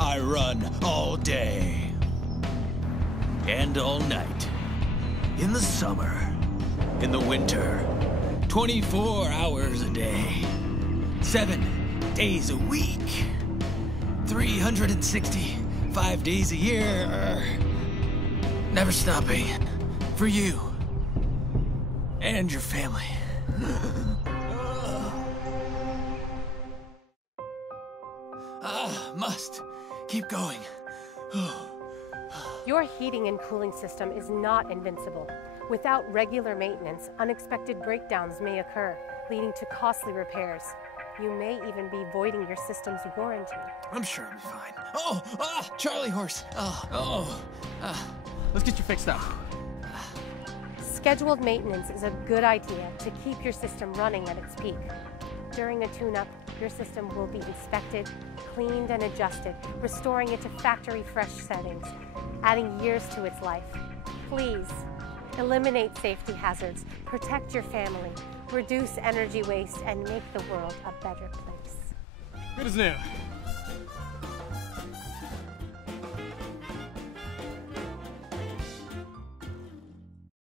I run all day and all night. In the summer, in the winter, 24 hours a day, 7 days a week, 365 days a year. Never stopping for you and your family. Must keep going. Your heating and cooling system is not invincible. Without regular maintenance, unexpected breakdowns may occur, leading to costly repairs. You may even be voiding your system's warranty. I'm sure I'll be fine. Charlie horse. Let's get you fixed up. Scheduled maintenance is a good idea to keep your system running at its peak. During a tune-up, your system will be inspected, cleaned, and adjusted, restoring it to factory-fresh settings, adding years to its life. Please, eliminate safety hazards, protect your family, reduce energy waste, and make the world a better place. Good as new.